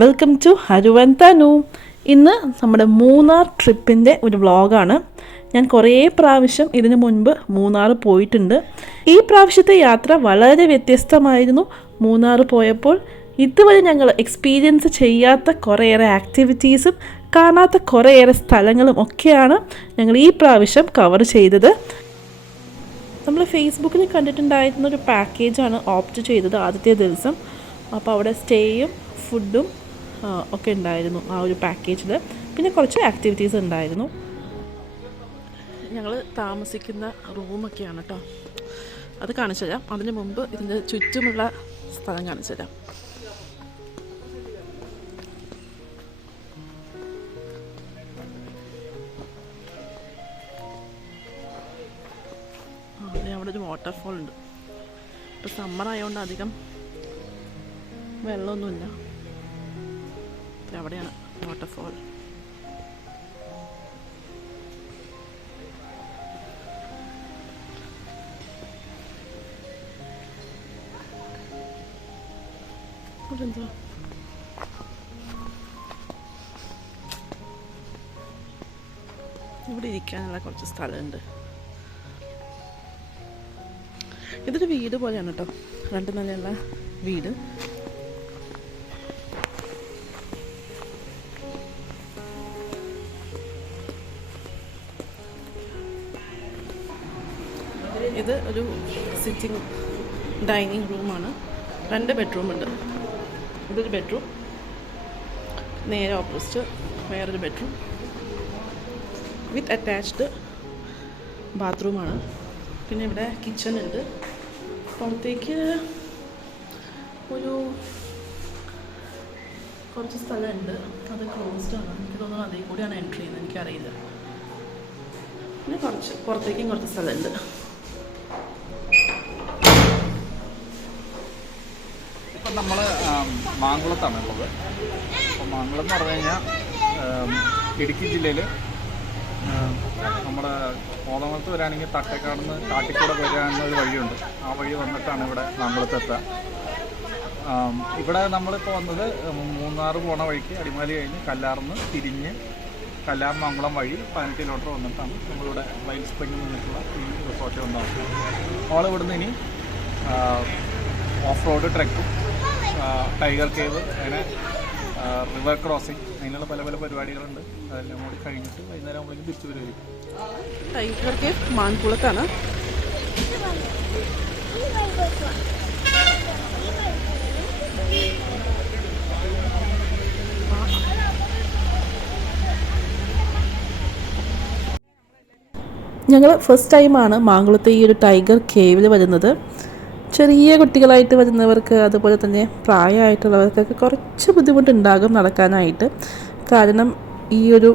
Welcome to ഹരുവൻതനു. ഇന്ന് നമ്മുടെ മൂന്നാർ ട്രിപ്പിൻ്റെ ഒരു വ്ളോഗാണ്. ഞാൻ കുറേ പ്രാവശ്യം ഇതിനു മുൻപ് മൂന്നാർ പോയിട്ടുണ്ട്. ഈ പ്രാവശ്യത്തെ യാത്ര വളരെ വ്യത്യസ്തമായിരുന്നു. മൂന്നാർ പോയപ്പോൾ ഇതുവരെ ഞങ്ങൾ എക്സ്പീരിയൻസ് ചെയ്യാത്ത കുറേയേറെ ആക്ടിവിറ്റീസും കാണാത്ത കുറേയേറെ സ്ഥലങ്ങളും ഒക്കെയാണ് ഞങ്ങൾ ഈ പ്രാവശ്യം കവർ ചെയ്തത്. നമ്മൾ ഫേസ്ബുക്കിൽ കണ്ടിട്ടുണ്ടായിരുന്ന ഒരു പാക്കേജാണ് ഓപ്റ്റ് ചെയ്തത് ആദ്യത്തെ ദിവസം. അപ്പോൾ അവിടെ സ്റ്റേയും ഫുഡും ഒക്കെ ഉണ്ടായിരുന്നു ആ ഒരു പാക്കേജിൽ. പിന്നെ കുറച്ച് ആക്ടിവിറ്റീസ് ഉണ്ടായിരുന്നു. ഞങ്ങൾ താമസിക്കുന്ന റൂമൊക്കെയാണ് കേട്ടോ, അത് കാണിച്ചു തരാം. അതിന് മുമ്പ് ഇതിൻ്റെ ചുറ്റുമുള്ള സ്ഥലം കാണിച്ചു തരാം. അവിടെ ഒരു വാട്ടർഫോൾ ഉണ്ട്. ഇപ്പോൾ സമ്മർ ആയതുകൊണ്ട് അധികം വെള്ളമൊന്നുമില്ല. അവിടെയാണ് വാട്ടർഫോൾ. അതെന്താ ഇവിടെ ഇരിക്കാനുള്ള കുറച്ച് സ്ഥലമുണ്ട്. ഇതൊരു വീട് പോലെയാണ് കേട്ടോ, 2 നിലയുള്ള വീട്. ഇത് ഒരു സിറ്റിംഗ് ഡൈനിങ് റൂമാണ്. 2 ബെഡ്റൂമുണ്ട്. ഇതൊരു ബെഡ്റൂം, നേരെ ഓപ്പോസിറ്റ് വേറൊരു ബെഡ്റൂം വിത്ത് അറ്റാച്ച്ഡ് ബാത്റൂമാണ്. പിന്നെ ഇവിടെ കിച്ചൺ ഉണ്ട്. പുറത്തേക്ക് ഒരു കുറച്ച് സ്ഥലമുണ്ട്, അത് ക്ലോസ്ഡ് ആണ്. എനിക്ക് തോന്നുന്നു അതേ കൂടിയാണ് എൻട്രി ചെയ്യുന്നത്, എനിക്കറിയില്ല. പിന്നെ പുറത്തേക്കും കുറച്ച് സ്ഥലമുണ്ട്. ഇപ്പം നമ്മൾ മാങ്കുളത്താണ് ഉള്ളത്. അപ്പോൾ മാങ്കുളം എന്ന് പറഞ്ഞു കഴിഞ്ഞാൽ ഇടുക്കി ജില്ലയിൽ നമ്മുടെ കോതമംഗലത്ത് വരികയാണെങ്കിൽ തട്ടേക്കാടുന്ന് കാട്ടിക്കൂടെ വരാനൊരു വഴിയുണ്ട്. ആ വഴി വന്നിട്ടാണ് ഇവിടെ മാങ്കുളത്തെത്തുക. ഇവിടെ നമ്മളിപ്പോൾ വന്നത് മൂന്നാർ പോണ വഴിക്ക് അടിമാലി കഴിഞ്ഞ് കല്ലാറിന്ന് തിരിഞ്ഞ് കല്ലാർ മാങ്കുളം വഴി 15 കിലോമീറ്റർ വന്നിട്ടാണ് നമ്മളിവിടെ വൈൽഡ് സ്പ്രിംഗ് നിന്നിട്ടുള്ള ഈ റിസോർട്ടിൽ വന്നത്. നമ്മൾ ഇവിടുന്ന് ഇനി ഓഫ് റോഡ് ട്രെക്കും ടൈഗർ കേവ്, അങ്ങനെ റിവർ ക്രോസിങ്, അതിനുള്ള പല പല പരിപാടികളുണ്ട്. അതെല്ലാം കൂടി കഴിഞ്ഞിട്ട് വൈകുന്നേരം ആകുമ്പോഴേക്കും തിരിച്ചു വരുമായിരിക്കും. ടൈഗർ കേവ് മാൻകുളത്താണ്. ഞങ്ങൾ ഫസ്റ്റ് ടൈമാണ് മാങ്കുളത്തെ ഈ ഒരു ടൈഗർ കേവിൽ വരുന്നത്. ചെറിയ കുട്ടികളായിട്ട് വരുന്നവർക്ക്, അതുപോലെ തന്നെ പ്രായമായിട്ടുള്ളവർക്കൊക്കെ കുറച്ച് ബുദ്ധിമുട്ടുണ്ടാകും നടക്കാനായിട്ട്. കാരണം ഈ ഒരു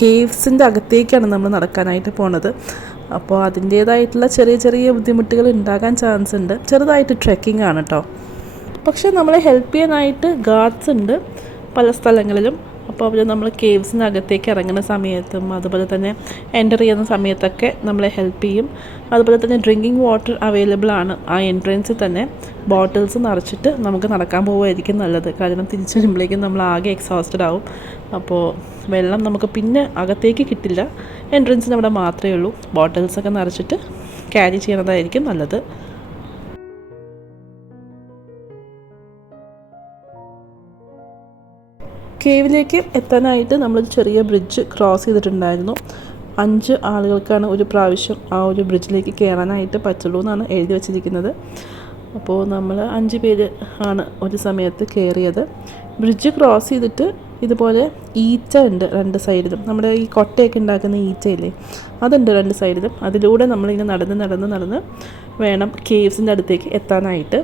കേവ്സിൻ്റെ അകത്തേക്കാണ് നമ്മൾ നടക്കാനായിട്ട് പോണത്. അപ്പോൾ അതിൻ്റേതായിട്ടുള്ള ചെറിയ ചെറിയ ബുദ്ധിമുട്ടുകൾ ഉണ്ടാകാൻ ചാൻസ് ഉണ്ട്. ചെറുതായിട്ട് ട്രെക്കിംഗ് ആണ് കേട്ടോ. പക്ഷേ നമ്മളെ ഹെൽപ്പ് ചെയ്യാനായിട്ട് ഗാർഡ്സ് ഉണ്ട് പല സ്ഥലങ്ങളിലും. അപ്പോൾ അവർ നമ്മൾ കേവ്സിൻ്റെ അകത്തേക്ക് ഇറങ്ങുന്ന സമയത്തും അതുപോലെ തന്നെ എൻ്റർ ചെയ്യുന്ന സമയത്തൊക്കെ നമ്മളെ ഹെൽപ്പ് ചെയ്യും. അതുപോലെ തന്നെ ഡ്രിങ്കിങ് വാട്ടർ അവൈലബിൾ ആണ് ആ എൻട്രൻസിൽ തന്നെ. ബോട്ടിൽസ് നിറച്ചിട്ട് നമുക്ക് നടക്കാൻ പോകുമായിരിക്കും നല്ലത്. കാരണം തിരിച്ചു വരുമ്പോഴേക്കും നമ്മൾ ആകെ എക്സോസ്റ്റഡ് ആവും. അപ്പോൾ വെള്ളം നമുക്ക് പിന്നെ അകത്തേക്ക് കിട്ടില്ല, എൻട്രൻസിന് അവിടെ മാത്രമേ ഉള്ളൂ. ബോട്ടിൽസൊക്കെ നിറച്ചിട്ട് ക്യാരി ചെയ്യുന്നതായിരിക്കും നല്ലത്. കേവിലേക്ക് എത്താനായിട്ട് നമ്മളൊരു ചെറിയ ബ്രിഡ്ജ് ക്രോസ് ചെയ്തിട്ടുണ്ടായിരുന്നു. 5 ആളുകൾക്കാണ് ഒരു പ്രാവശ്യം ആ ഒരു ബ്രിഡ്ജിലേക്ക് കയറാനായിട്ട് പറ്റുള്ളൂ എന്നാണ് എഴുതി വച്ചിരിക്കുന്നത്. അപ്പോൾ നമ്മൾ 5 പേര് ആണ് ഒരു സമയത്ത് കയറിയത്. ബ്രിഡ്ജ് ക്രോസ് ചെയ്തിട്ട് ഇതുപോലെ ഈറ്റ ഉണ്ട് 2 സൈഡിലും. നമ്മുടെ ഈ കൊട്ടയൊക്കെ ഉണ്ടാക്കുന്ന ഈറ്റയില്ലേ, അതുണ്ട് 2 സൈഡിലും. അതിലൂടെ നമ്മളിങ്ങനെ നടന്ന് വേണം കേവ്സിൻ്റെ അടുത്തേക്ക് എത്താനായിട്ട്.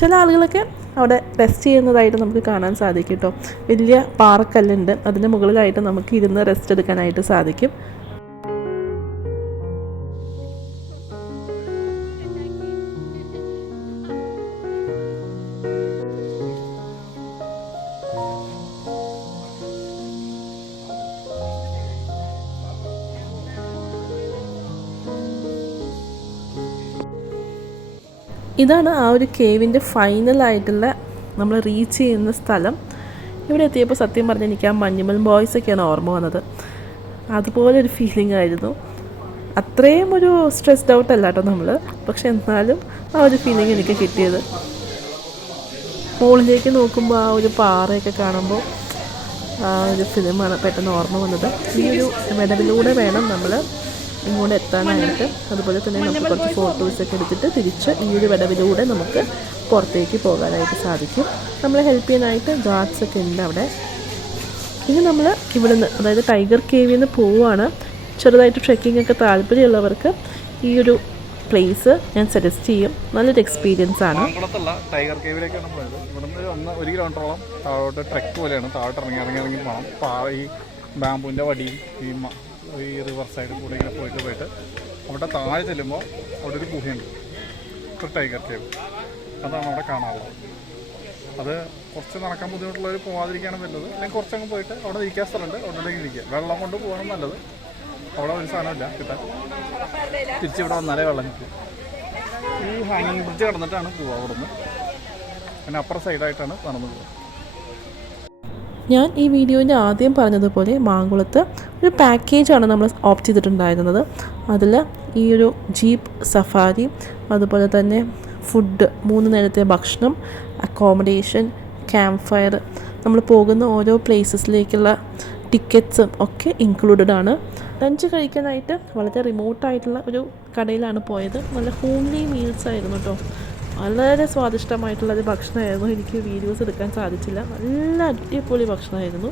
ചില ആളുകളൊക്കെ അവിടെ റെസ്റ്റ് ചെയ്യുന്നതായിട്ട് നമുക്ക് കാണാൻ സാധിക്കും കേട്ടോ. വലിയ പാറക്കല്ലുണ്ട്, അതിന് മുകളിലായിട്ട് നമുക്ക് ഇരുന്ന് റെസ്റ്റ് എടുക്കാനായിട്ട് സാധിക്കും. ഇതാണ് ആ ഒരു കേവിൻ്റെ ഫൈനലായിട്ടുള്ള നമ്മൾ റീച്ച് ചെയ്യുന്ന സ്ഥലം. ഇവിടെ എത്തിയപ്പോൾ സത്യം പറഞ്ഞാൽ എനിക്ക് ആ മഞ്ഞുമൽ ബോയ്സൊക്കെയാണ് ഓർമ്മ വന്നത്. അതുപോലെ ഒരു ഫീലിംഗ് ആയിരുന്നു. അത്രയും ഒരു സ്ട്രെസ്ഡ് ഔട്ട് അല്ല കേട്ടോ നമ്മൾ, പക്ഷെ എന്നാലും ആ ഒരു ഫീലിംഗ് എനിക്ക് കിട്ടിയത്. മുകളിലേക്ക് നോക്കുമ്പോൾ ആ ഒരു പാറയൊക്കെ കാണുമ്പോൾ ആ ഒരു ഫിലിമാണ് പെട്ടെന്ന് ഓർമ്മ വന്നത്. ഈ ഒരു വിടവിലൂടെ വേണം നമ്മൾ ഇങ്ങോട്ട് എത്താനായിട്ട്. അതുപോലെ തന്നെ നമുക്ക് കുറച്ച് ഫോട്ടോസൊക്കെ എടുത്തിട്ട് തിരിച്ച് ഈ ഒരു വിടവിലൂടെ നമുക്ക് പുറത്തേക്ക് പോകാനായിട്ട് സാധിക്കും. നമ്മളെ ഹെൽപ്പ് ചെയ്യാനായിട്ട് ഗാർഡ്സൊക്കെ ഉണ്ട് അവിടെ. ഇനി നമ്മൾ ഇവിടുന്ന്, അതായത് ടൈഗർ കേവിൽ നിന്ന് പോവുകയാണ്. ചെറുതായിട്ട് ട്രെക്കിംഗ് ഒക്കെ താല്പര്യമുള്ളവർക്ക് ഈ ഒരു പ്ലേസ് ഞാൻ സജസ്റ്റ് ചെയ്യും. നല്ലൊരു എക്സ്പീരിയൻസ് ആണ്. ടൈഗർ കേവിലേക്കാണ് പോയത്. ഇവിടുന്ന് 1 കിലോമീറ്ററോളം താഴോട്ട് ട്രെക്ക് പോലെയാണ്. താഴോട്ട് ഇറങ്ങി പോകണം. ഈ ബാമ്പുവിൻ്റെ വടിയും ഈ റിവർ സൈഡിൽ കൂടെ ഇങ്ങനെ പോയിട്ട് അവിടെ താഴെ ചെല്ലുമ്പോൾ അവിടെ ഒരു ഗുഹയുണ്ട്, ഒരു ടൈഗർ കേവ്. അതാണ് അവിടെ കാണാനുള്ളത്. അത് കുറച്ച് നടക്കാൻ ബുദ്ധിമുട്ടുള്ളവർ പോകാതിരിക്കുകയാണ് നല്ലത്. അല്ലെങ്കിൽ കുറച്ചങ്ങ് പോയിട്ട് അവിടെ ഇരിക്കാൻ സ്ഥലമുണ്ട്, അവിടെ ഇരിക്കുക. വെള്ളം കൊണ്ട് പോകണം നല്ലത്. അവിടെ ഒരു സാധനമില്ല കിട്ടാൻ. തിരിച്ചിവിടെ വന്നാലേ വെള്ളം കിട്ടും. ഈ ഹാങ്ങിങ് ബ്രിഡ്ജ് കടന്നിട്ടാണ് പോവുക അവിടെ നിന്ന്. പിന്നെ അപ്പുറം സൈഡായിട്ടാണ് നടന്നു പോകുക. ഞാൻ ഈ വീഡിയോൻ്റെ ആദ്യം പറഞ്ഞതുപോലെ മാങ്കുളത്ത് ഒരു പാക്കേജാണ് നമ്മൾ ഓപ്റ്റ് ചെയ്തിട്ടുണ്ടായിരുന്നത്. അതിൽ ഈ ഒരു ജീപ്പ് സഫാരി, അതുപോലെ തന്നെ ഫുഡ്, 3 നേരത്തെ ഭക്ഷണം, അക്കോമഡേഷൻ, ക്യാമ്പ് ഫയർ, നമ്മൾ പോകുന്ന ഓരോ പ്ലേസസിലേക്കുള്ള ടിക്കറ്റ്സും ഒക്കെ ഇൻക്ലൂഡഡ് ആണ്. ലഞ്ച് കഴിക്കാനായിട്ട് വളരെ റിമോട്ടായിട്ടുള്ള ഒരു കടയിലാണ് പോയത്. നല്ല ഹോംലി മീൽസ് ആയിരുന്നു കേട്ടോ. വളരെ സ്വാദിഷ്ടമായിട്ടുള്ളൊരു ഭക്ഷണമായിരുന്നു. എനിക്ക് വീഡിയോസ് എടുക്കാൻ സാധിച്ചില്ല. നല്ല അടിപൊളി ഭക്ഷണമായിരുന്നു.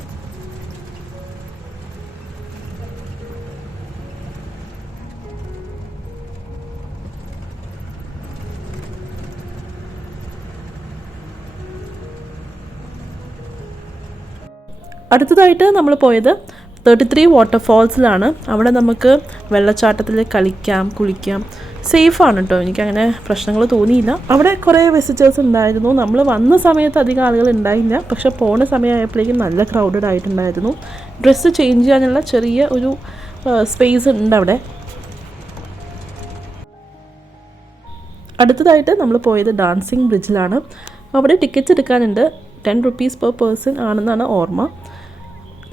അടുത്തതായിട്ട് നമ്മൾ പോയത് 33 വാട്ടർഫാൾസിലാണ്. അവിടെ നമുക്ക് വെള്ളച്ചാട്ടത്തിൽ കളിക്കാം, കുളിക്കാം. സേഫാണ് കേട്ടോ. എനിക്കങ്ങനെ പ്രശ്നങ്ങൾ തോന്നിയില്ല. അവിടെ കുറേ വിസിറ്റേഴ്സ് ഉണ്ടായിരുന്നു. നമ്മൾ വന്ന സമയത്ത് അധികം ആളുകൾ ഉണ്ടായില്ല, പക്ഷെ പോണ സമയമായപ്പോഴേക്കും നല്ല ക്രൗഡഡ് ആയിട്ടുണ്ടായിരുന്നു. ഡ്രസ്സ് ചേഞ്ച് ചെയ്യാനുള്ള ചെറിയ ഒരു സ്പേസ് ഉണ്ട് അവിടെ. അടുത്തതായിട്ട് നമ്മൾ പോയത് ഡാൻസിങ് ബ്രിഡ്ജിലാണ്. അവിടെ ടിക്കറ്റ്സ് എടുക്കാനുണ്ട്. 10 rupees per person ആണെന്നാണ് ഓർമ്മ.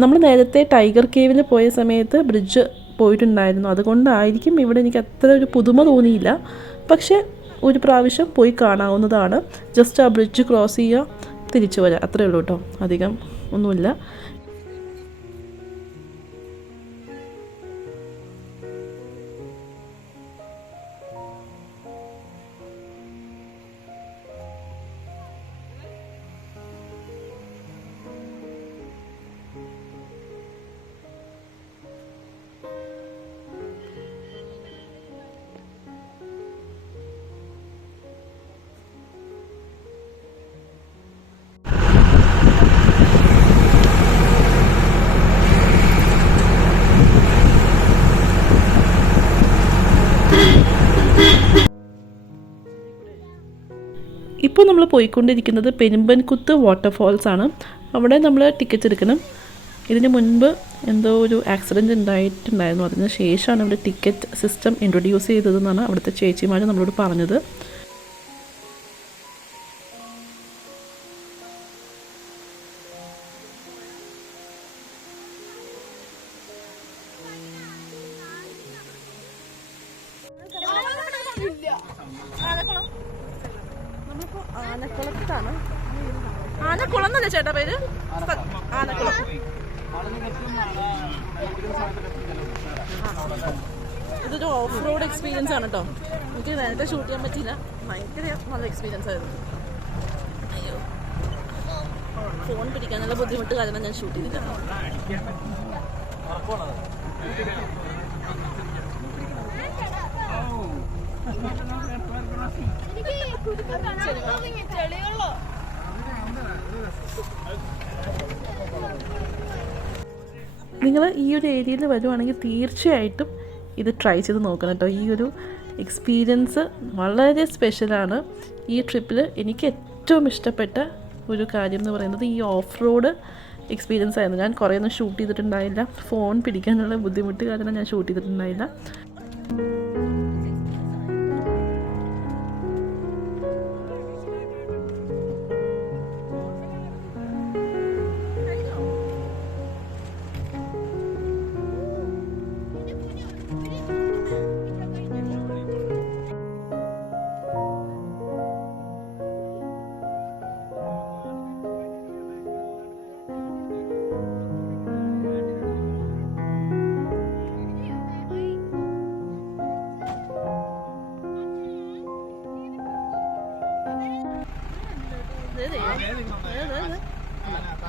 നമ്മൾ നേരത്തെ ടൈഗർ കേവിൽ പോയ സമയത്ത് ബ്രിഡ്ജ് പോയിട്ടുണ്ടായിരുന്നു. അതുകൊണ്ടായിരിക്കും ഇവിടെ എനിക്ക് അത്ര ഒരു പുതുമ തോന്നിയില്ല. പക്ഷേ ഒരു പ്രാവശ്യം പോയി കാണാവുന്നതാണ്. ജസ്റ്റ് ആ ബ്രിഡ്ജ് ക്രോസ് ചെയ്യുക, തിരിച്ചു വരിക, അത്രയേ ഉള്ളൂ കേട്ടോ. അധികം ഒന്നുമില്ല. ഇപ്പോൾ നമ്മൾ പോയിക്കൊണ്ടിരിക്കുന്നത് പെരുമ്പൻകുത്ത് വാട്ടർഫാൾസ് ആണ്. അവിടെ നമ്മൾ ടിക്കറ്റ് എടുക്കണം. ഇതിന് മുൻപ് എന്തോ ഒരു ആക്സിഡൻറ്റ് ഉണ്ടായിട്ടുണ്ടായിരുന്നു. അതിന് ശേഷമാണ് ഇവിടെ ടിക്കറ്റ് സിസ്റ്റം ഇൻട്രൊഡ്യൂസ് ചെയ്തതെന്നാണ് അവിടുത്തെ ചേച്ചിമാർ നമ്മളോട് പറഞ്ഞത്. ആനക്കുളത്താണ്. ആനക്കുളം എന്നല്ലേ ചേട്ടാ പേര്? ആനക്കുളം. ഇതൊരു ഓഫ് റോഡ് എക്സ്പീരിയൻസ് ആണ് കേട്ടോ. എനിക്ക് നേരത്തെ ഷൂട്ട് ചെയ്യാൻ പറ്റിയില്ല. ഭയങ്കര നല്ല എക്സ്പീരിയൻസ് ആയിരുന്നു. അയ്യോ, ഫോൺ പിടിക്കാനുള്ള ബുദ്ധിമുട്ട് കാരണം ഞാൻ ഷൂട്ട് ചെയ്തില്ല. നിങ്ങൾ ഈ ഒരു ഏരിയയിൽ വരുവാണെങ്കിൽ തീർച്ചയായിട്ടും ഇത് ട്രൈ ചെയ്ത് നോക്കണം കേട്ടോ. ഈ ഒരു എക്സ്പീരിയൻസ് വളരെ സ്പെഷ്യലാണ്. ഈ ട്രിപ്പിൽ എനിക്ക് ഏറ്റവും ഇഷ്ടപ്പെട്ട ഒരു കാര്യം എന്ന് പറയുന്നത് ഈ ഓഫ് റോഡ് എക്സ്പീരിയൻസ് ആയിരുന്നു. ഞാൻ കുറേ ഒന്നും ഷൂട്ട് ചെയ്തിട്ടുണ്ടായില്ല. ഫോൺ പിടിക്കാനുള്ള ബുദ്ധിമുട്ട് കാരണം ഞാൻ ഷൂട്ട് ചെയ്തിട്ടുണ്ടായില്ല.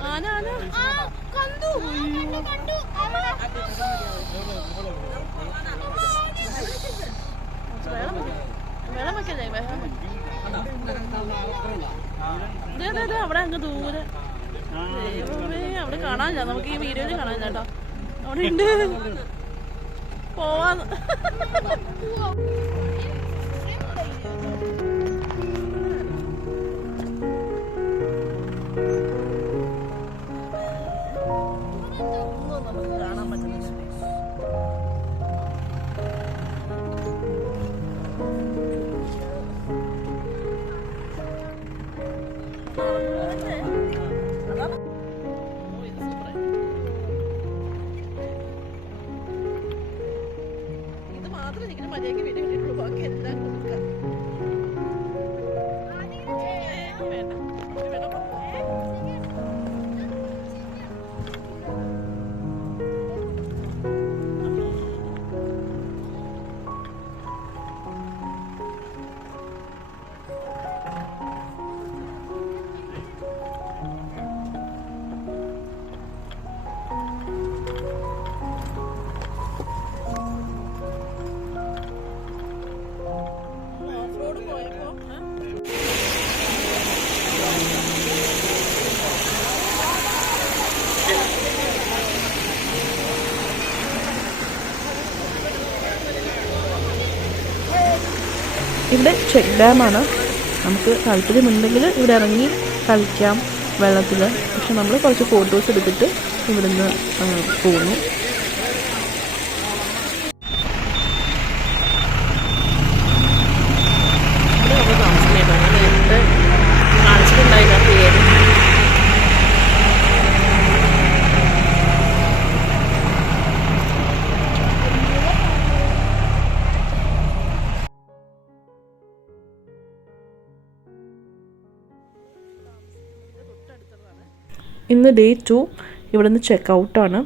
ആന ആന കണ്ടു. വെള്ളം വെക്കല്ലേ, അവിടെ അങ്ങ് ദൂരെ. ദൈവമേ, അവിടെ കാണാനില്ല, നമുക്ക് ഈ വീഡിയോയിൽ കാണാനില്ല കേട്ടോ. അവിടെ ഉണ്ട്, പോവാന്ന്. കാണാൻ പറ്റുന്നില്ല. ഇത് മാത്രം എനിക്ക് മര്യാദയ്ക്ക് വീട്ടിൽ കിട്ടിയിട്ടുള്ളൂ, ബാക്കി എല്ലാം കൊടുക്കാം. വേണ്ട വേണ്ട. ഇവിടെ ചെക്ക് ഡാമാണ്. നമുക്ക് താല്പര്യമുണ്ടെങ്കിൽ ഇവിടെ ഇറങ്ങി കളിക്കാം വെള്ളത്തിൽ. പക്ഷെ നമ്മൾ കുറച്ച് ഫോട്ടോസ് എടുത്തിട്ട് ഇവിടുന്ന് പോകുന്നു. ഇവിടെ നമ്മൾ താമസിക്കുന്നതാണ്. നേരത്തെ കാണിച്ചിട്ടുണ്ടായില്ല പേര്. ഇന്ന് ഡേ 2. ഇവിടുന്ന് ചെക്ക് ഔട്ടാണ്.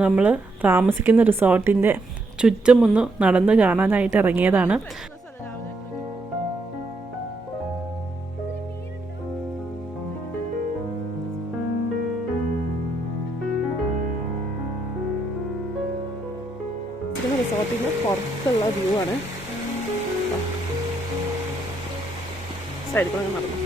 നമ്മൾ താമസിക്കുന്ന റിസോർട്ടിൻ്റെ ചുറ്റും ഒന്ന് നടന്ന് കാണാനായിട്ട് ഇറങ്ങിയതാണ്. റിസോർട്ടിന് പുറത്തുള്ള വ്യൂ ആണ്. സൈഡിൽ കൂടെ നടന്നു.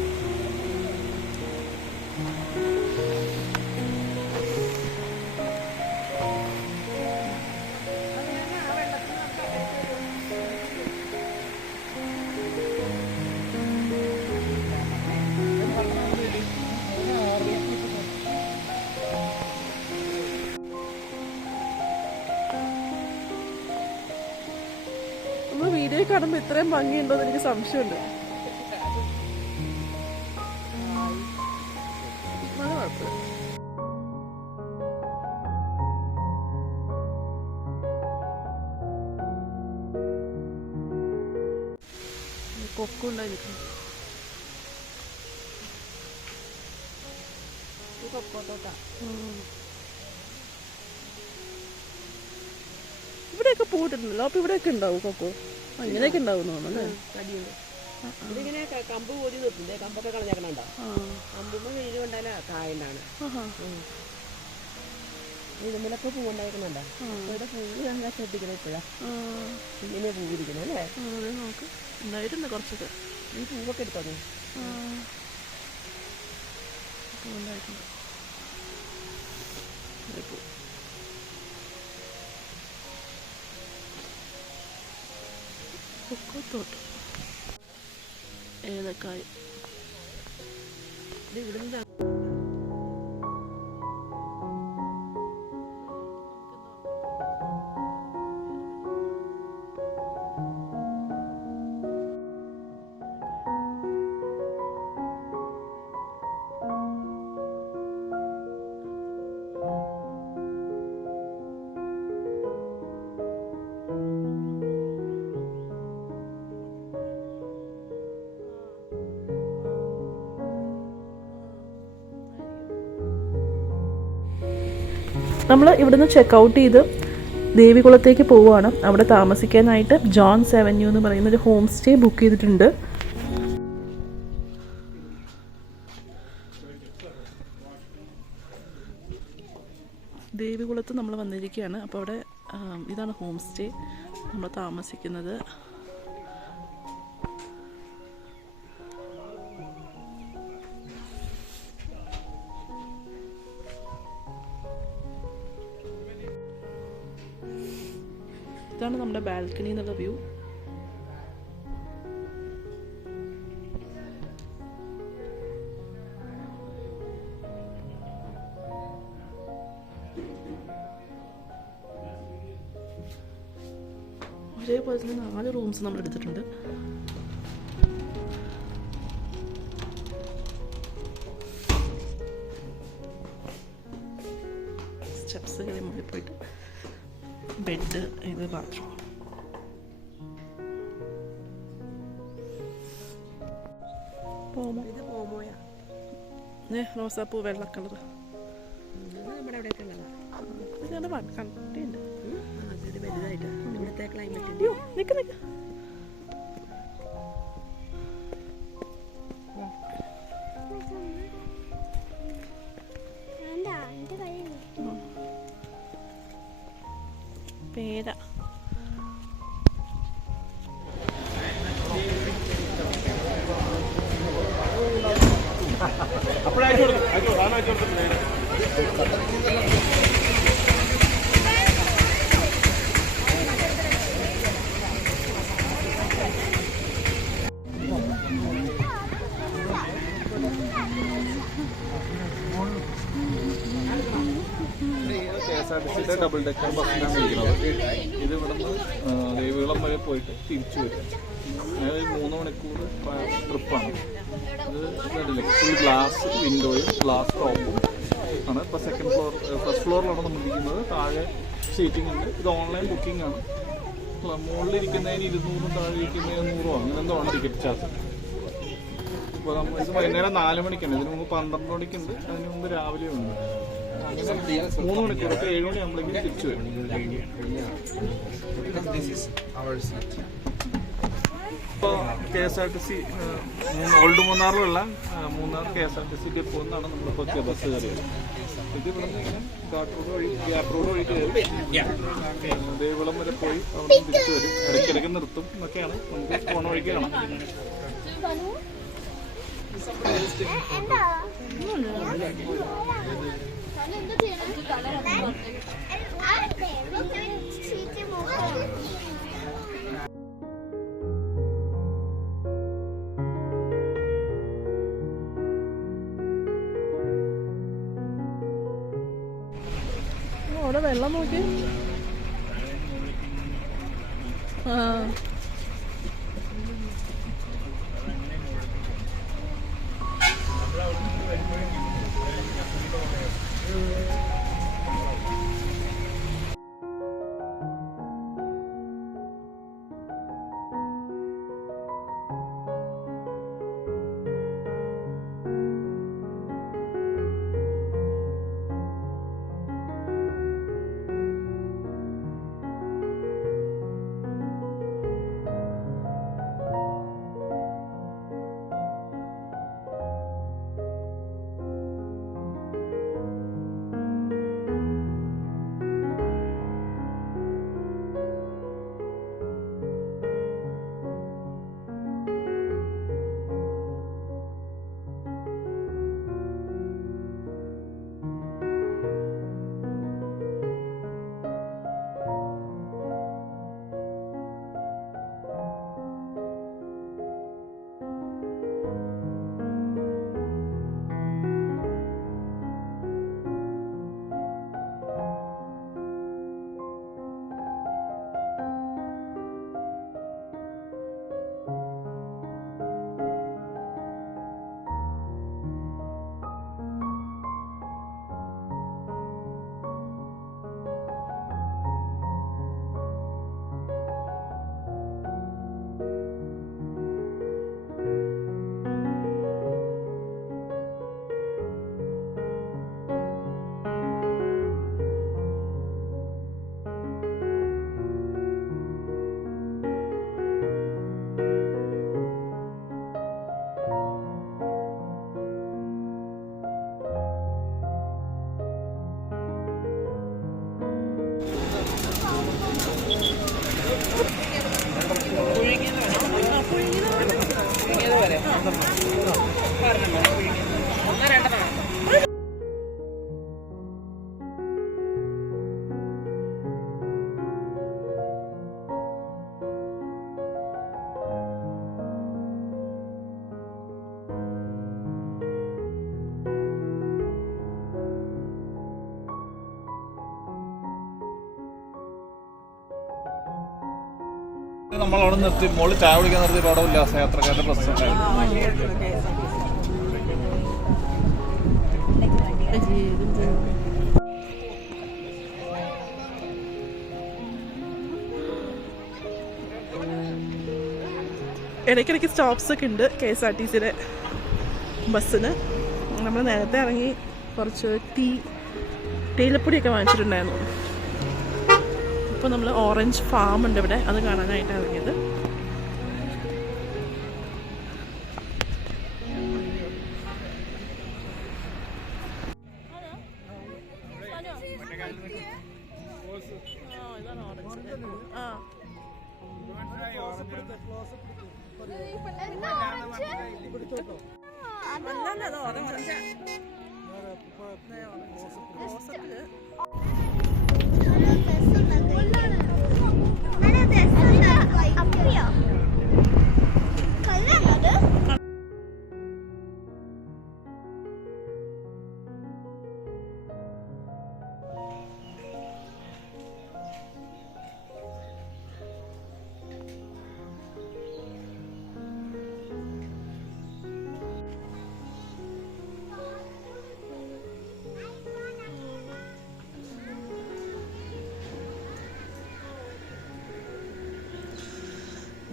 വീഡിയോ കാണുമ്പോൾ ഇത്രയും ഭംഗിയുണ്ടോ എന്ന് എനിക്ക് സംശയമുണ്ട്. കൊക്കുണ്ടായിരിക്കും. ഇവിടെയൊക്കെ പോയിട്ടുണ്ടല്ലോ. അപ്പൊ ഇവിടെയൊക്കെ ഉണ്ടാവും കൊക്കോ. അങ്ങനെയൊക്കെ ഉണ്ടാവും തോന്നുന്നു. ഇതിങ്ങനെ കമ്പ് കോരി നിർത്തില്ലേ, കമ്പൊക്കെ കളഞ്ഞേക്കണുണ്ടോ? കമ്പുമ്പോ വെയിൽ കൊണ്ടാല കായലാണ്. ഇതിലൊക്കെ പൂവുണ്ടായിരിക്കണുണ്ടോ? ഇവിടെ പൂവ് ഞങ്ങൾ ശ്രദ്ധിക്കണം. ഇപ്പോഴാ ഇങ്ങനെ പൂവിരിക്കണം അല്ലേ? നോക്ക് ഉണ്ടായിട്ടുണ്ട് കുറച്ചൊക്കെ. ഈ പൂവൊക്കെ എടുത്തോ? പൂവുണ്ടായിട്ടുണ്ട്. കൊക്കോത്തോട്ട് ഏലക്കായ. ഇവിടെ നമ്മൾ ഇവിടുന്ന് ചെക്ക് ഔട്ട് ചെയ്ത് ദേവികുളത്തേക്ക് പോവുകയാണ്. അവിടെ താമസിക്കാനായിട്ട് ജോൺസ് അവന്യൂ എന്ന് പറയുന്ന ഒരു ഹോം സ്റ്റേ ബുക്ക് ചെയ്തിട്ടുണ്ട്. ദേവികുളത്ത് നമ്മൾ വന്നിരിക്കുകയാണ്. അപ്പോൾ അവിടെ ഇതാണ് ഹോം സ്റ്റേ നമ്മൾ താമസിക്കുന്നത്. ഇതാണ് നമ്മുടെ ബാൽക്കണി എന്നുള്ള വ്യൂ. ഒരേപോലെ തന്നെ 4 റൂംസ് നമ്മൾ എടുത്തിട്ടുണ്ട്. സ്റ്റെപ്സ് കയറി മുകളിൽ പോയിട്ട് ബെഡ്, ഇത് ബാത്റൂം. ഇത് പോമോയാ. റോസാപ്പൂ വെള്ള കളർ. ഇത് നമ്മുടെ അവിടെയൊക്കെ ഉള്ളതാണ്. ഇതാണ് കണ്ടിട്ടുണ്ട്. ഇത് വലുതായിട്ട് ഇവിടുത്തെ ക്ലൈമറ്റ്. അയ്യോ നിൽക്ക് നിൽക്ക്. പേര KSRTC ഡബിൾ ഡെക്കർ ബസ്സിലാണ് ഇരിക്കുന്നത്. ഇത് ഇവിടുന്ന് ദേവികുളം വരെ പോയിട്ട് തിരിച്ചു വരും. അതായത് 3 മണിക്കൂർ ട്രിപ്പാണ്. ഇത് ഫുൾ ഗ്ലാസ് വിൻഡോയും ഗ്ലാസ് ടോപ്പും ആണ്. ഇപ്പോൾ ഫസ്റ്റ് ഫ്ലോറിലാണ് നമ്മൾ ഇരിക്കുന്നത്. താഴെ സീറ്റിംഗ് ഉണ്ട്. ഇത് ഓൺലൈൻ ബുക്കിംഗ് ആണ്. മുകളിലിരിക്കുന്നതിന് 200, താഴെ ഇരിക്കുന്നതിന് 100 അങ്ങനെ എന്തോ ആണ് ടിക്കറ്റ് ചാർജ്. ഇപ്പോൾ നമ്മൾ ഇത് വൈകുന്നേരം 4 മണിക്കുണ്ട്. ഇതിന് മുമ്പ് 12 മണിക്കുണ്ട്. അതിന് മുമ്പ് രാവിലെ ഉണ്ട്. 3 മണിക്കൂർ. ഒക്കെ 7 മണി ആകുമ്പോഴേക്കും തിരിച്ചു വരും. ഇപ്പോൾ KSRTC ഓൾഡ് മൂന്നാറിലുള്ള മൂന്നാർ KSRTC ഡിപ്പോ എന്നാണ് നമ്മളിപ്പോൾ ബസ് കയറിയത്. ഇത് ഇവിടെ നിന്ന് ഇങ്ങനെ ഗ്യാപ്പ് റോഡ് വഴി കയറി ദേവികുളം വരെ പോയി അവിടെ തിരിച്ചു വരും. ഇടയ്ക്കിടയ്ക്ക് നിർത്തും എന്നൊക്കെയാണ് നമുക്ക് പോണ വഴിക്ക് കാണാം. അവിടെ വെള്ളം നോക്കി. ആ നമ്മളവിടെ നിർത്തി മോള് ചായ കുടിക്കാൻ നിർത്തിയപ്പോൾ അവിടെ ഉല്ലാസയാത്രക്കാരുടെ ബസ് ഉണ്ടായിരുന്നു. ഇടയ്ക്കിടയ്ക്ക് സ്റ്റോപ്സ് ഒക്കെ ഉണ്ട് KSRTCയുടെ ബസ്സിന്. നമ്മൾ നേരത്തെ ഇറങ്ങി കുറച്ച് തേയിലപ്പൊടിയൊക്കെ വാങ്ങിച്ചിട്ടുണ്ടായിരുന്നു. ഇപ്പോൾ നമ്മൾ ഓറഞ്ച് ഫാം ഉണ്ട് ഇവിടെ, അത് കാണാനായിട്ടാണ് ഇറങ്ങിയത്.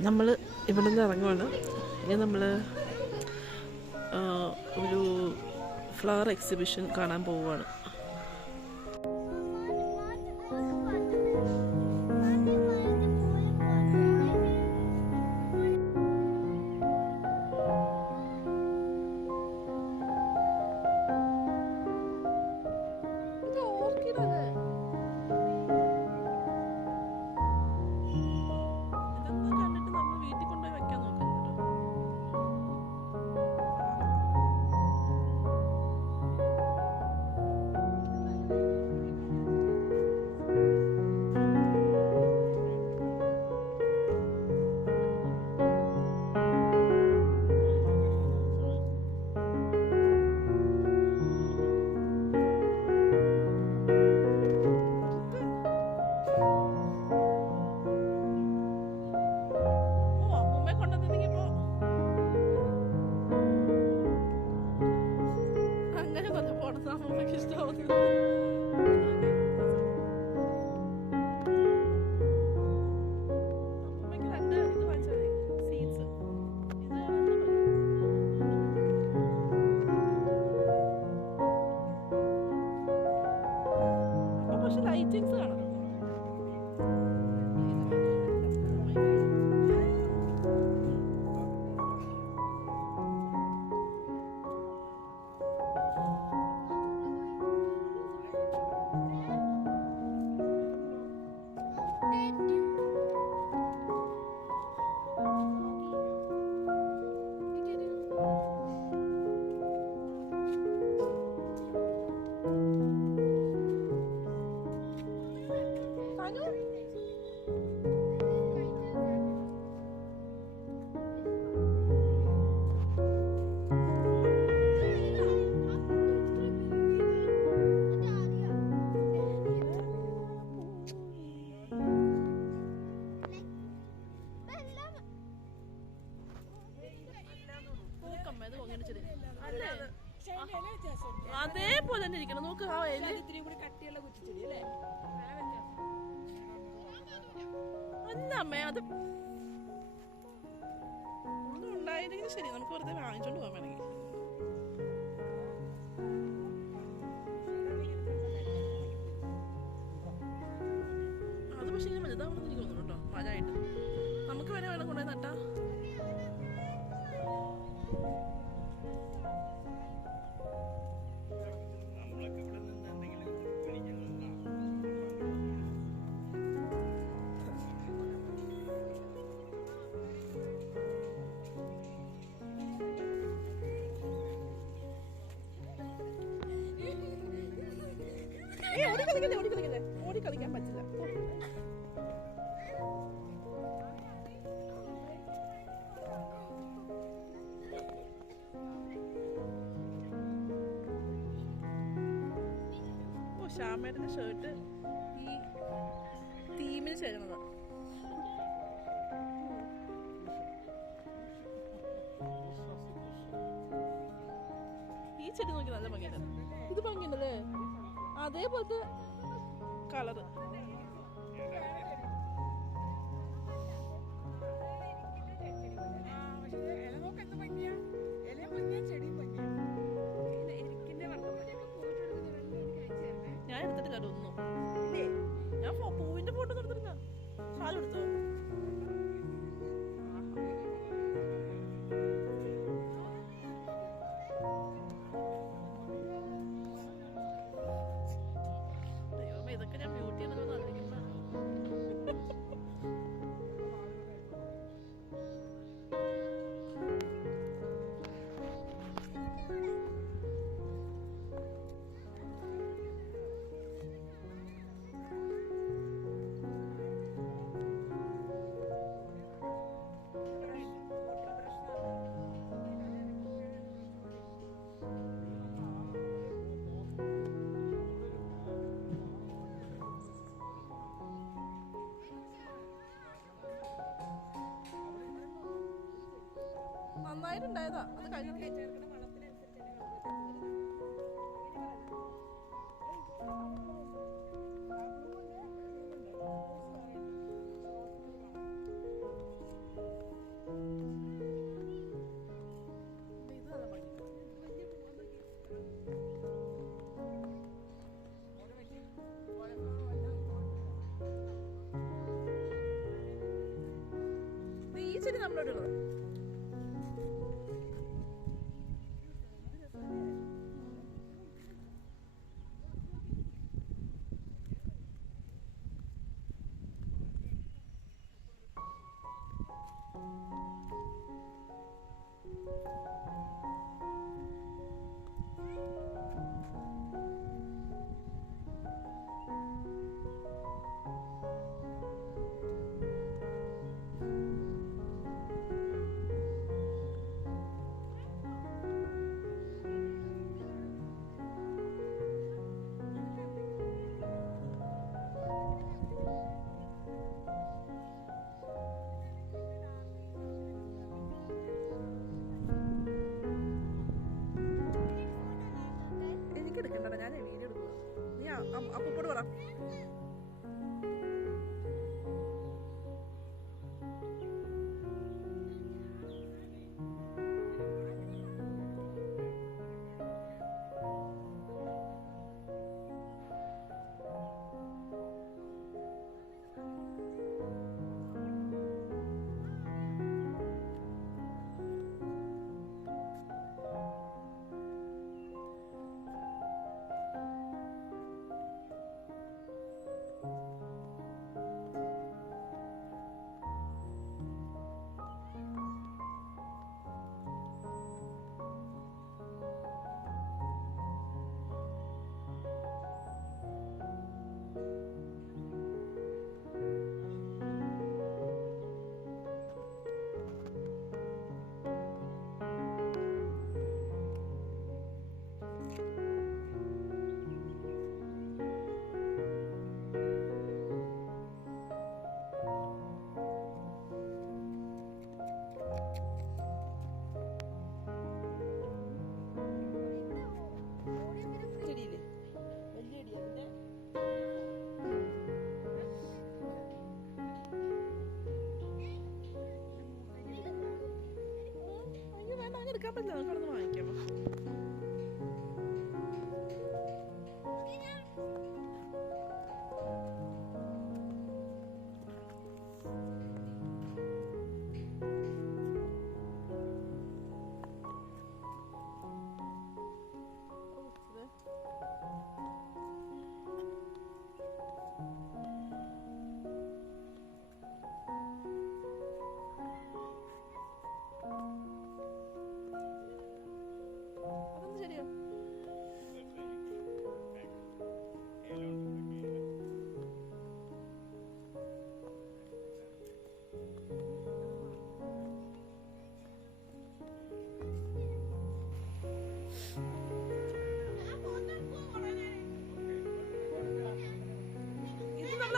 നമ്മൾ ഇവിടെ നിന്ന് ഇറങ്ങുവാണ്. ഇനി നമ്മൾ ഒരു ഫ്ലവർ എക്സിബിഷൻ കാണാൻ പോവുകയാണ്. ലൈറ്റിങ്സ് കാണാം. അതേപോലെ തന്നെ ഇരിക്കണം. നോക്ക് ആ അമ്മേ, അത് ഒന്നും ഉണ്ടായിരുന്നെങ്കിൽ ശരി, നമുക്ക് വെറുതെ വാങ്ങിച്ചോണ്ട് പോകാൻ വേണമെങ്കിൽ. അത് പക്ഷേ ഇനി വലുതാവണമെന്ന് എനിക്ക് തോന്നുന്നു കേട്ടോ, മഴയായിട്ട്. നമുക്ക് വരെ വേണം കൊണ്ടുപോയി നട്ടാ. ഓടി കളിക്കാൻ പറ്റില്ല. ഓ, ശ്യാമേട്ടന്റെ ഷർട്ട് ഈ തീമിന് ചേരുന്നതാ. ഈ ചെടി നോക്കി നല്ല ഭംഗിയുണ്ട്. ഇത് ഭംഗിയുണ്ടല്ലേ, അതേപോലത്തെ കളറ്. ഞാൻ എടുത്തിട്ട് കാര്യം ഒന്നും ഞാൻ പൂവിന്റെ ഫോട്ടോ എടുത്തിരുന്ന ഷാൽ എടുത്തോ. ദൈവമേ, ഇതൊക്കെ ഞാൻ ബ്യൂട്ടി എന്നൊക്കെ തന്നിരിക്കുന്ന. നന്നായിട്ടുണ്ടായതാ, അത് കഴിഞ്ഞ ഈ ചെടി നമ്മളോടുള്ളത്. എടുക്കണ്ട, ഞാൻ വീഡിയോ എടുക്കുക. നീ അപ്പൂപ്പോട് പറ. എടുക്കാൻ പറ്റില്ല, നമുക്കൊന്ന് വാങ്ങിക്കാമോ?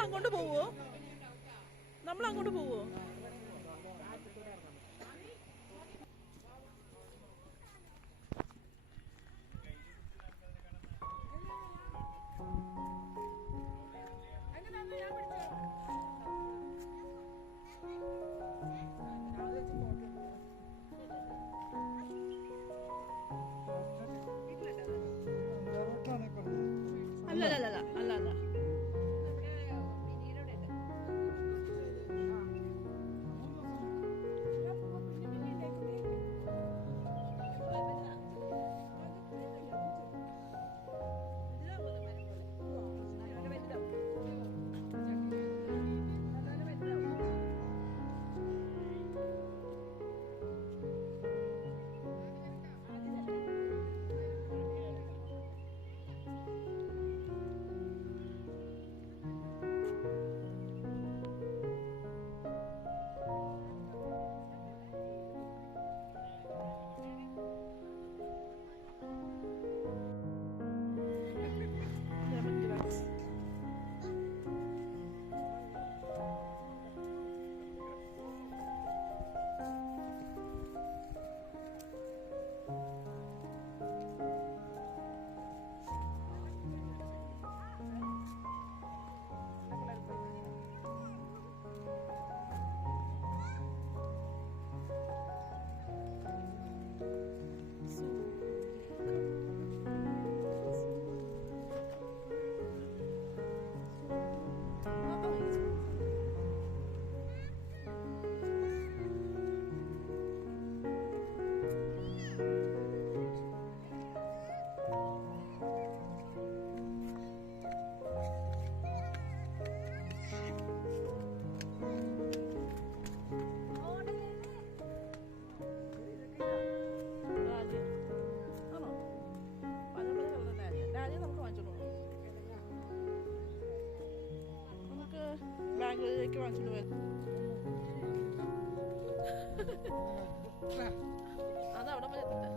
അങ്ങോട്ട് പോവോ? നമ്മൾ അങ്ങോട്ട് പോവോ? അല്ല അല്ല അല്ല അല്ല അല്ല ബാംഗ്ലൂരിലേക്ക് വാങ്ങിച്ചോണ്ട് പോയത് അതവിടെ വരെ എത്തട്ടെ.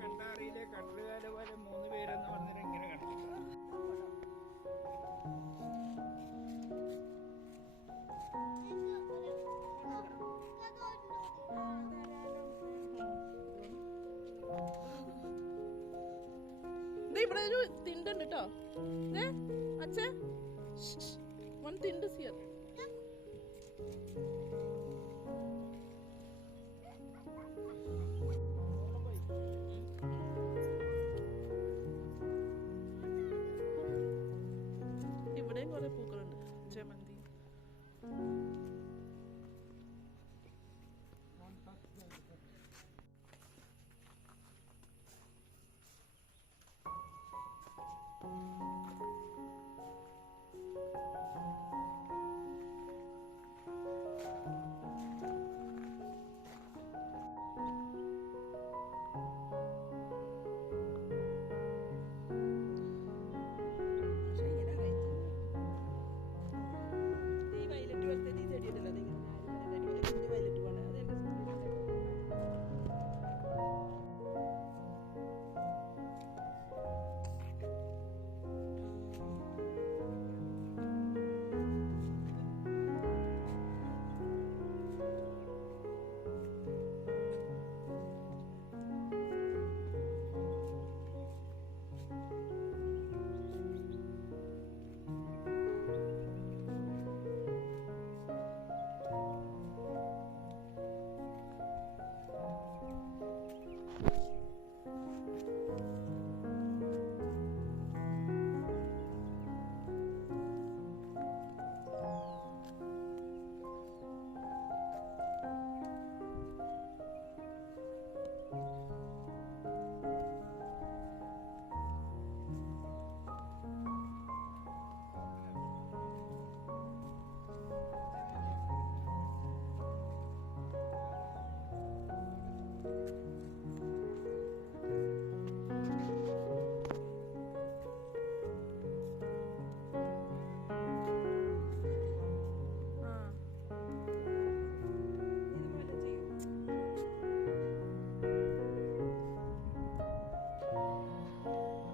കണ്ടറിയില്ലേ കടലുകാല പോലെ 3 പേരെന്ന് പറഞ്ഞാൽ ഇങ്ങനെ കണ്ടില്ല. ഇവിടെ ഒരു തിണ്ടുണ്ട് കേട്ടോ. അച്ഛേ വൺ തിണ്ട് സിയർ. ഇവിടെയും കുറെ പൂക്കളുണ്ട്. ജമന്തി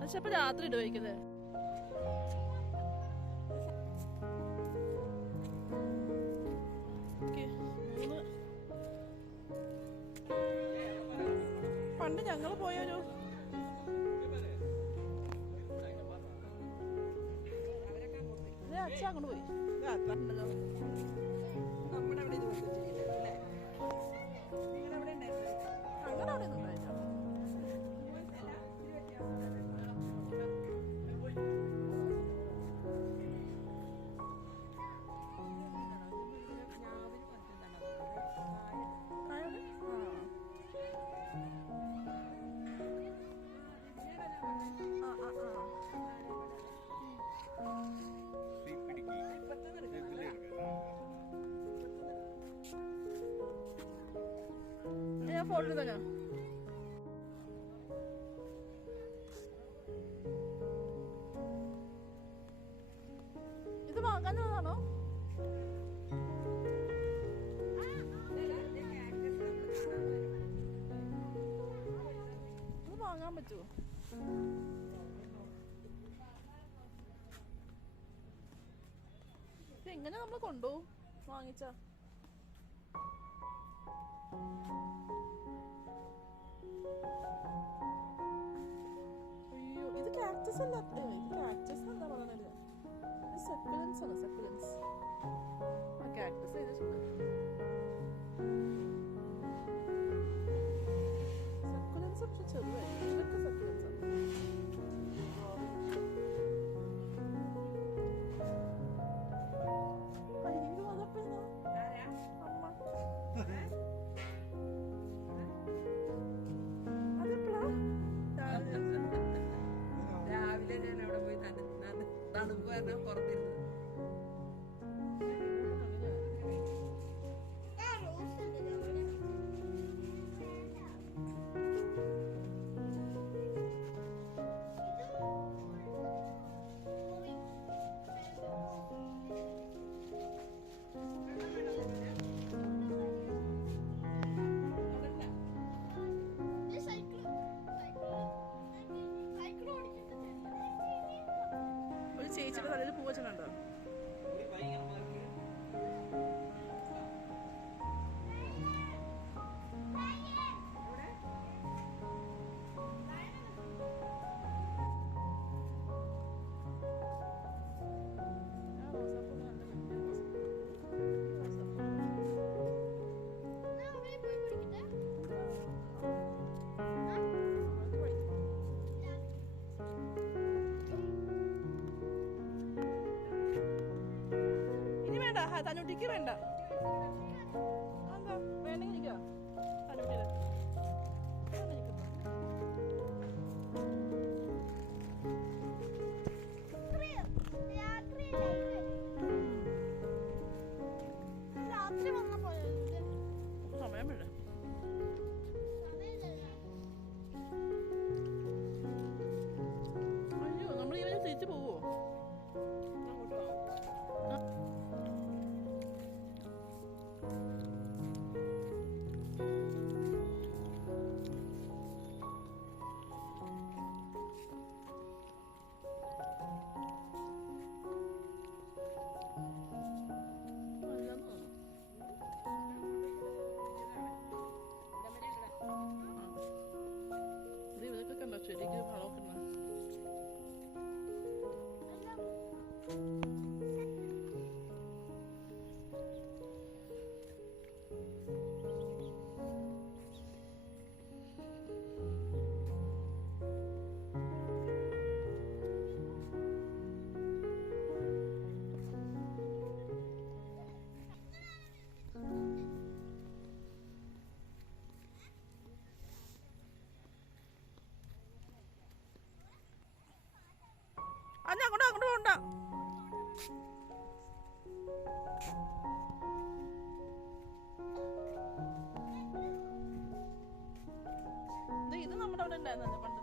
പക്ഷെ അപ്പൊ രാത്രി ഇടുവായിരിക്കല്ലേ? പണ്ട് ഞങ്ങള് പോയൊരു അച്ഛൻ അങ്ങോട്ട് പോയി. നമ്മുടെ അവിടെ ഇത് ഫോട്ടോ തന്നെ. ഇത് വാങ്ങാനുള്ളതാണോ? ഇത് വാങ്ങാൻ പറ്റുമോ? എങ്ങനെ നമ്മൾ കൊണ്ടുപോകും വാങ്ങിച്ച? അയ്യോ, ഇത് കാക്ടസ് അല്ല. ഇത് കാക്ടസ് എന്താ പറയുന്നത്? ഇത് സക്കുലൻസ് ആണ്. സക്കുലൻസ്. ആ കാക്ടസ് ചെയ്തിട്ടുണ്ട്. സക്കുലൻസ് പക്ഷെ ചെറുതായി. ഇതൊക്കെ സക്കുലൻസ് ആണ്. രാവിലെ ഞാൻ അവിടെ പോയി തണുപ്പ് പറഞ്ഞാൽ പുറത്തിരുന്നു. ഒരു ചേച്ചിയുടെ തലയിൽ പൂ വെച്ചിട്ടുണ്ടോ? തനുട്ടിക്ക് വേണ്ട. എന്താ വേണമെങ്കിൽ നിൽക്കാം. തനുട്ടിയുടെ സമയം വേണ്ട. അയ്യോ, നമ്മൾ ഇവനെ തിരിച്ചു പോവോ? ഇതൊക്കെ കണ്ടോ ചെടിക്ക് വളമൊക്കെ ഉണ്ടോ? അല്ല, അങ്ങോട്ട് പോണ്ട. ഇത് നമ്മുടെ അവിടെ ഉണ്ടായിരുന്നല്ലോ പണ്ട്.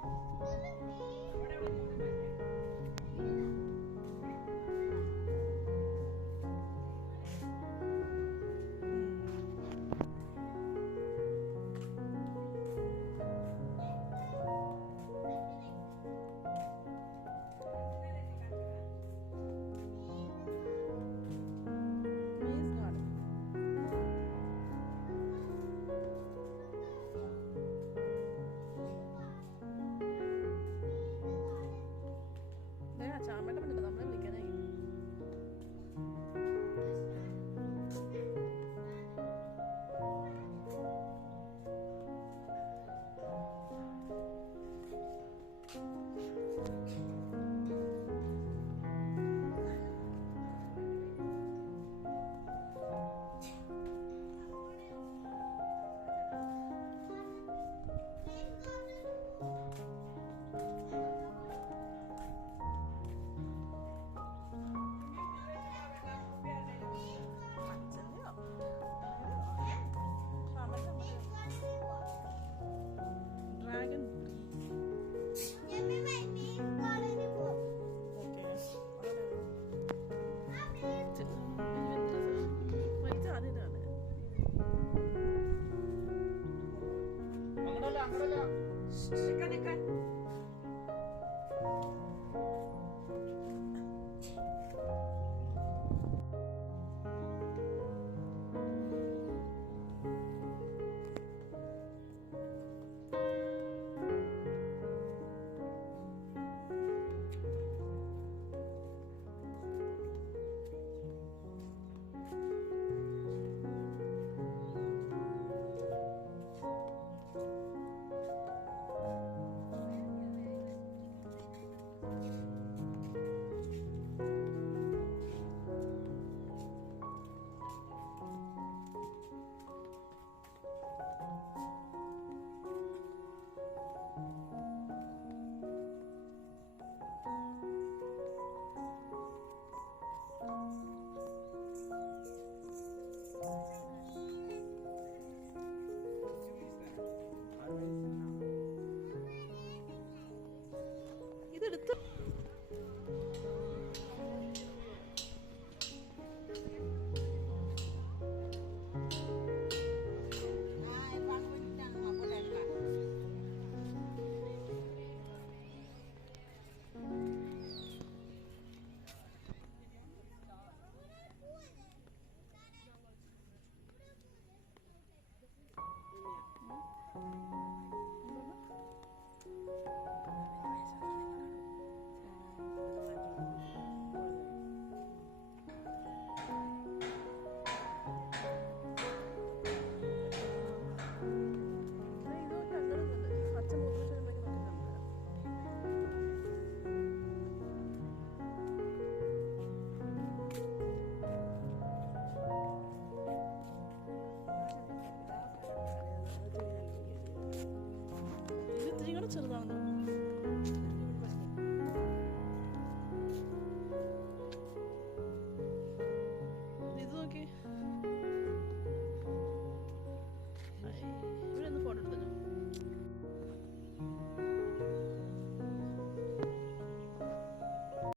നിക്ക നിക്ക